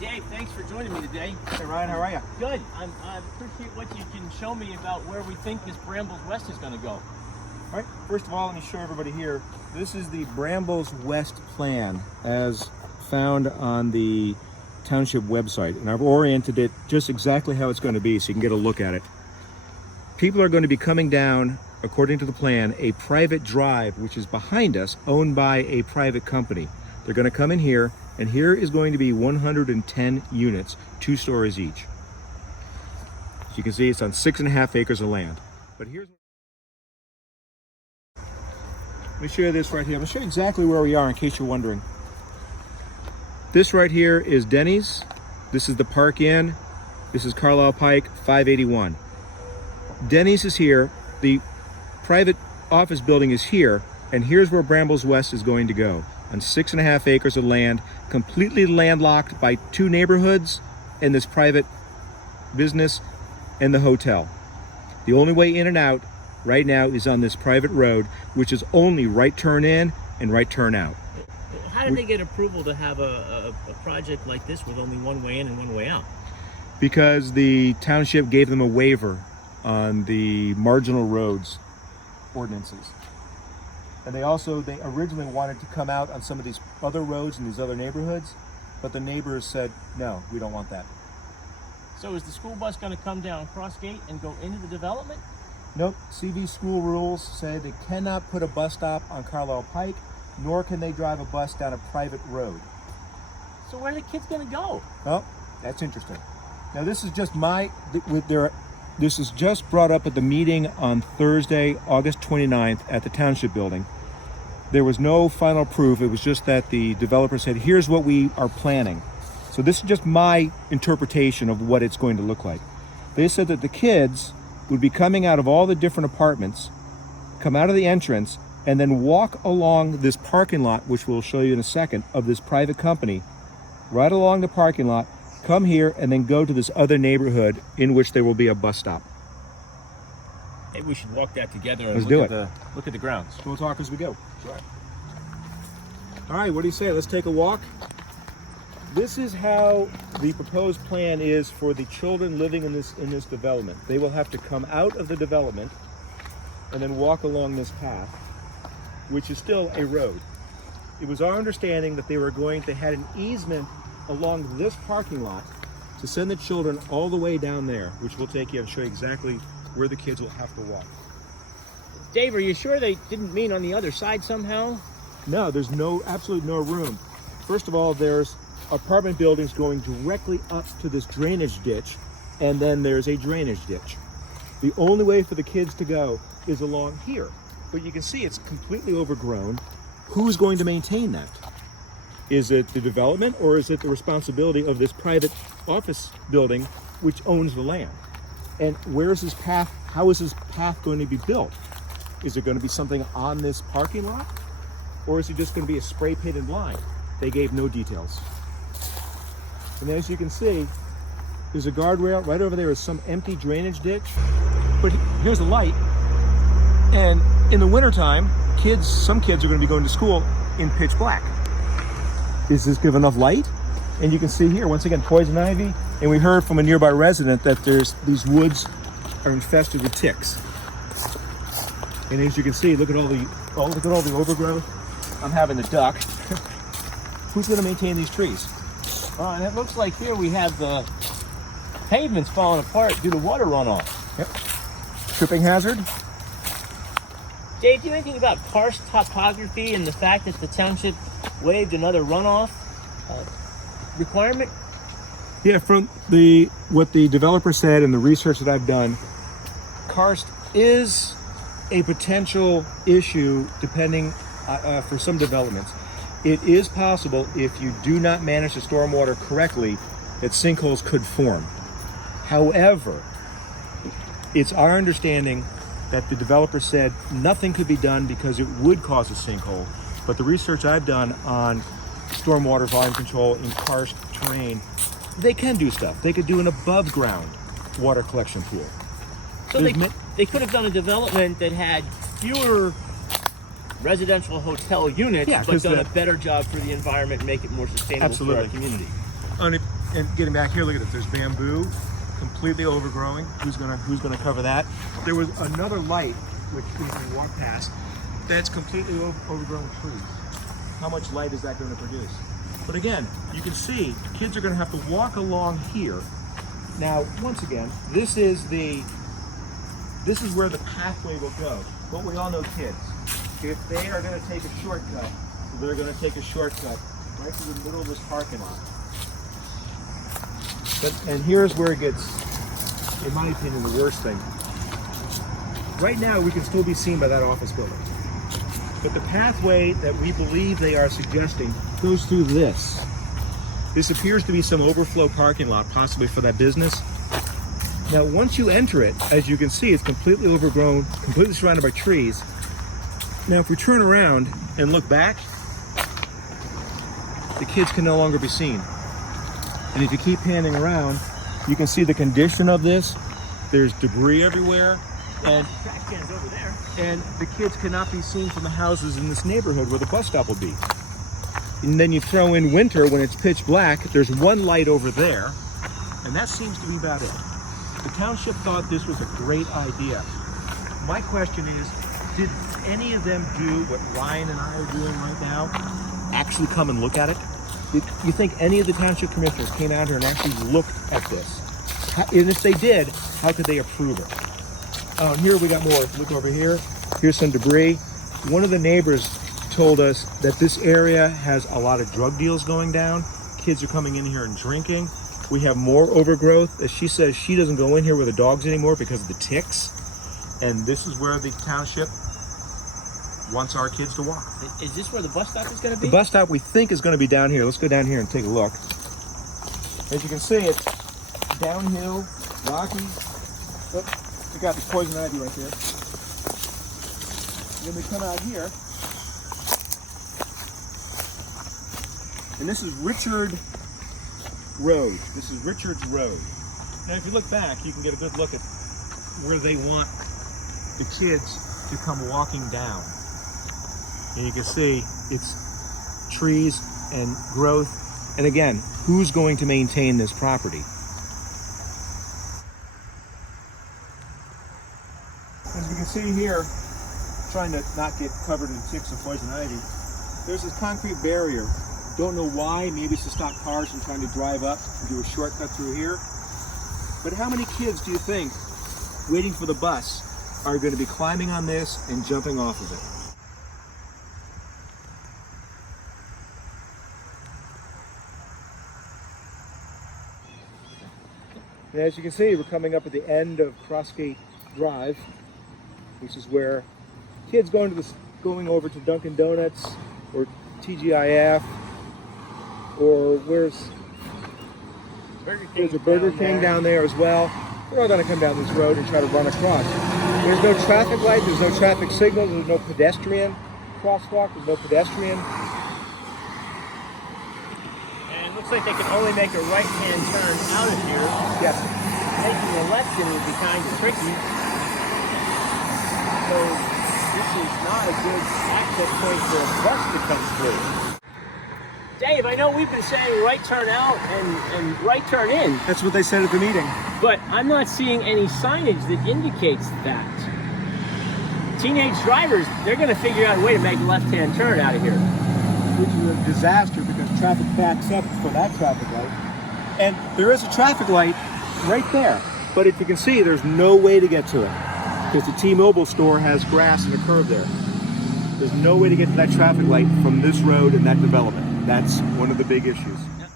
Dave, thanks for joining me today. Hey Ryan, how are you? Good. I appreciate what you can show me about where we think this Brambles West is going to go. All right, first of all, let me show everybody here. This is the Brambles West plan as found on the township website. And I've oriented it just exactly how it's going to be so you can get a look at it. People are going to be coming down, according to the plan, a private drive, which is behind us, owned by a private company. They're going to come in here, and here is going to be 110 units, 2 stories each. As you can see, it's on 6.5 acres of land. But here's, let me show you this right here. I'm going to show you exactly where we are in case you're wondering. This right here is Denny's. This is the Park Inn. This is Carlisle Pike, 581. Denny's is here. The private office building is here. And here's where Brambles West is going to go. On 6.5 acres of land, completely landlocked by 2 neighborhoods and this private business and the hotel. The only way in and out right now is on this private road, which is only right turn in and right turn out. How did they get approval to have a project like this with only one way in and one way out? Because the township gave them a waiver on the marginal roads ordinances. And they originally wanted to come out on some of these other roads in these other neighborhoods, but the neighbors said, no, we don't want that. So is the school bus going to come down Cross Gate and go into the development? Nope, CV school rules say they cannot put a bus stop on Carlisle Pike, nor can they drive a bus down a private road. So where are the kids going to go? Oh, that's interesting. Now this is just this is just brought up at the meeting on Thursday, August 29th at the Township Building. There was no final proof. It was just that the developer said, here's what we are planning. So this is just my interpretation of what it's going to look like. They said that the kids would be coming out of all the different apartments, come out of the entrance, and then walk along this parking lot, which we'll show you in a second, of this private company, right along the parking lot, come here, and then go to this other neighborhood in which there will be a bus stop. Maybe we should walk that together and look at the grounds. We'll talk as we go. Sure. All right, what do you say? Let's take a walk. This is how the proposed plan is for the children living in this development. They will have to come out of the development and then walk along this path, which is still a road. It was our understanding that they had an easement along this parking lot to send the children all the way down there, which we'll take you and show you exactly where the kids will have to walk. Dave, are you sure they didn't mean on the other side somehow? No, there's absolutely no room. First of all, there's apartment buildings going directly up to this drainage ditch, and then there's a drainage ditch. The only way for the kids to go is along here. But you can see it's completely overgrown. Who's going to maintain that? Is it the development, or is it the responsibility of this private office building which owns the land? And where is this path? How is this path going to be built? Is it going to be something on this parking lot? Or is it just going to be a spray painted line? They gave no details. And as you can see, there's a guardrail. Right over there is some empty drainage ditch. But here's a light. And in the wintertime, some kids are going to be going to school in pitch black. Is this give enough light? And you can see here, once again, poison ivy. And we heard from a nearby resident that these woods are infested with ticks. And as you can see, look at all the overgrowth. I'm having the duck. Who's going to maintain these trees? And it looks like here we have the pavements falling apart due to water runoff. Yep. Tripping hazard. Dave, do you know anything about karst topography and the fact that the township waived another runoff requirement? Yeah, from what the developer said and the research that I've done, karst is a potential issue depending for some developments. It is possible, if you do not manage the stormwater correctly, that sinkholes could form. However, it's our understanding that the developer said nothing could be done because it would cause a sinkhole. But the research I've done on stormwater volume control in karst terrain, they can do stuff. They could do an above ground water collection pool. So they could have done a development that had fewer residential hotel units, but done a better job for the environment and make it more sustainable for our community. And getting back here, look at this. There's bamboo, completely overgrowing. Who's gonna cover that? There was another light, which we can walk past, that's completely overgrown trees. How much light is that going to produce? But again, you can see kids are going to have to walk along here. Now, once again, this is where the pathway will go. But we all know kids. If they are going to take a shortcut, they're going to take a shortcut right through the middle of this parking lot. And here's where it gets, in my opinion, the worst thing. Right now, we can still be seen by that office building. But the pathway that we believe they are suggesting goes through this. This appears to be some overflow parking lot, possibly for that business. Now, once you enter it, as you can see, it's completely overgrown, completely surrounded by trees. Now, if we turn around and look back, the kids can no longer be seen. And if you keep panning around, you can see the condition of this. There's debris everywhere. And trash cans over there. And the kids cannot be seen from the houses in this neighborhood where the bus stop will be. And then you throw in winter when it's pitch black, there's one light over there, and that seems to be about it. The township thought this was a great idea. My question is, did any of them do what Ryan and I are doing right now? Actually come and look at it? Did you think any of the township commissioners came out here and actually looked at this? And if they did, how could they approve it? Here we got more. Look over here. Here's some debris. One of the neighbors told us that this area has a lot of drug deals going down. Kids are coming in here and drinking. We have more overgrowth. As she says, she doesn't go in here with the dogs anymore because of the ticks. And this is where the township wants our kids to walk. Is this where the bus stop is going to be? The bus stop we think is going to be down here. Let's go down here and take a look. As you can see, it's downhill, rocky. Look. We got the poison ivy right there. Then we come out here, and this is Richard Road. This is Richard's Road. Now, if you look back, you can get a good look at where they want the kids to come walking down. And you can see it's trees and growth. And again, who's going to maintain this property? As you can see here, trying to not get covered in ticks of poison ivy, there's this concrete barrier. Don't know why, maybe it's to stop cars from trying to drive up and do a shortcut through here. But how many kids do you think, waiting for the bus, are going to be climbing on this and jumping off of it? And as you can see, we're coming up at the end of Crossgate Drive, which is where kids going over to Dunkin' Donuts or TGIF, or there's a Burger King down there as well. They're all going to come down this road and try to run across. There's no traffic light, there's no traffic signal, there's no pedestrian crosswalk, there's no pedestrian. And it looks like they can only make a right-hand turn out of here. Yes. Taking a left in would be kind of tricky. So this is not a good access point for a bus to come through. Dave, I know we've been saying right turn out and right turn in. That's what they said at the meeting. But I'm not seeing any signage that indicates that. Teenage drivers, they're going to figure out a way to make a left-hand turn out of here. Which is a disaster because traffic backs up for that traffic light. And there is a traffic light right there. But if you can see, there's no way to get to it. Because the T-Mobile store has grass and a curb there. There's no way to get to that traffic light from this road and that development. That's one of the big issues. Yep.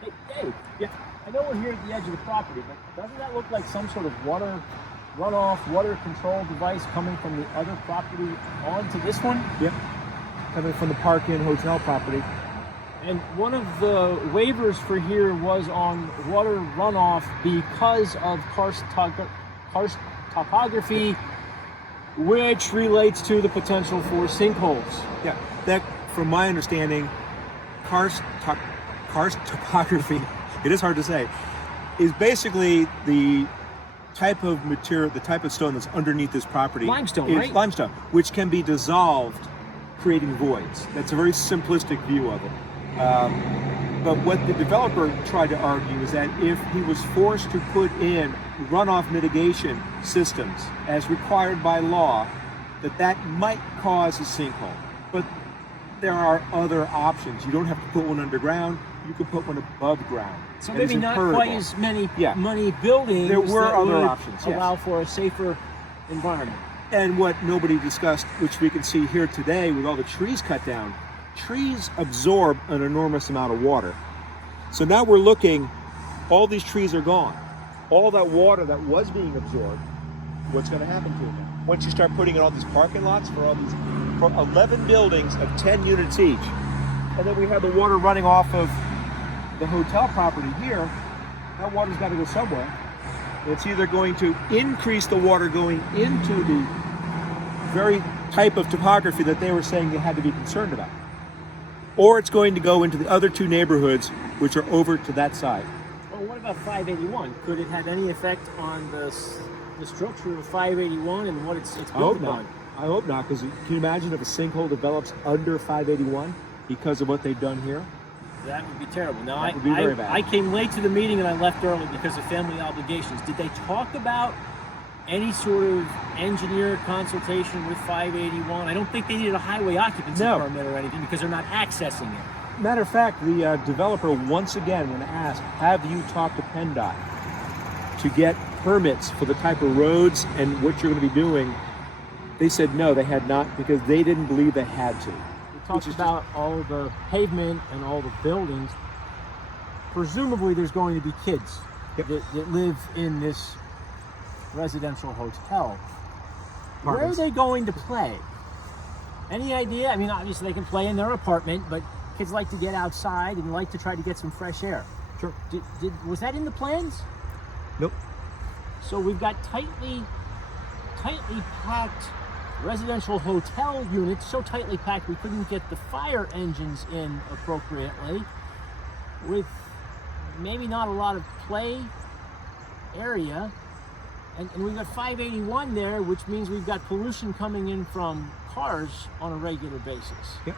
Hey, Dave. Yeah. I know we're here at the edge of the property, but doesn't that look like some sort of water runoff, water control device coming from the other property onto this one? Yep. Coming from the Park-In hotel property. And one of the waivers for here was on water runoff because of karst topography, which relates to the potential for sinkholes. Yeah, that, from my understanding, karst topography It is hard to say. Is basically the type of material, the type of stone that's underneath this property. Limestone, is right? Limestone, which can be dissolved, creating voids. That's a very simplistic view of it. But what the developer tried to argue is that if he was forced to put in runoff mitigation systems as required by law, that might cause a sinkhole. But there are other options. You don't have to put one underground. You can put one above ground. So And it's maybe not impermeable. quite as many Yeah. buildings. There were that other would options, yes. allow for a safer environment. And what nobody discussed, which we can see here today with all the trees cut down, trees absorb an enormous amount of water. So now we're looking, all these trees are gone. All that water that was being absorbed, what's going to happen to it now? Once you start putting in all these parking lots for 11 buildings of 10 units each, and then we have the water running off of the hotel property here, that water's got to go somewhere. It's either going to increase the water going into the very type of topography that they were saying they had to be concerned about, or it's going to go into the other two neighborhoods, which are over to that side. Well, what about 581? Could it have any effect on the structure of 581 and what it's built on? I hope not, because can you imagine if a sinkhole develops under 581 because of what they've done here? That would be terrible. Now, That would be very bad. I came late to the meeting and I left early because of family obligations. Did they talk about any sort of engineer consultation with 581? I don't think they needed a highway occupancy permit or anything because they're not accessing it. Matter of fact, the developer once again, when asked, have you talked to PennDOT to get permits for the type of roads and what you're going to be doing, they said no, they had not, because they didn't believe they had to. We talked about all the pavement and all the buildings. Presumably there's going to be kids that live in this residential hotel. Where are they going to play? Any idea? I mean, obviously they can play in their apartment, but kids like to get outside and like to try to get some fresh air. Sure. Was that in the plans? Nope. So we've got tightly packed residential hotel units, so tightly packed we couldn't get the fire engines in appropriately, with maybe not a lot of play area. And we've got 581 there, which means we've got pollution coming in from cars on a regular basis. Yep.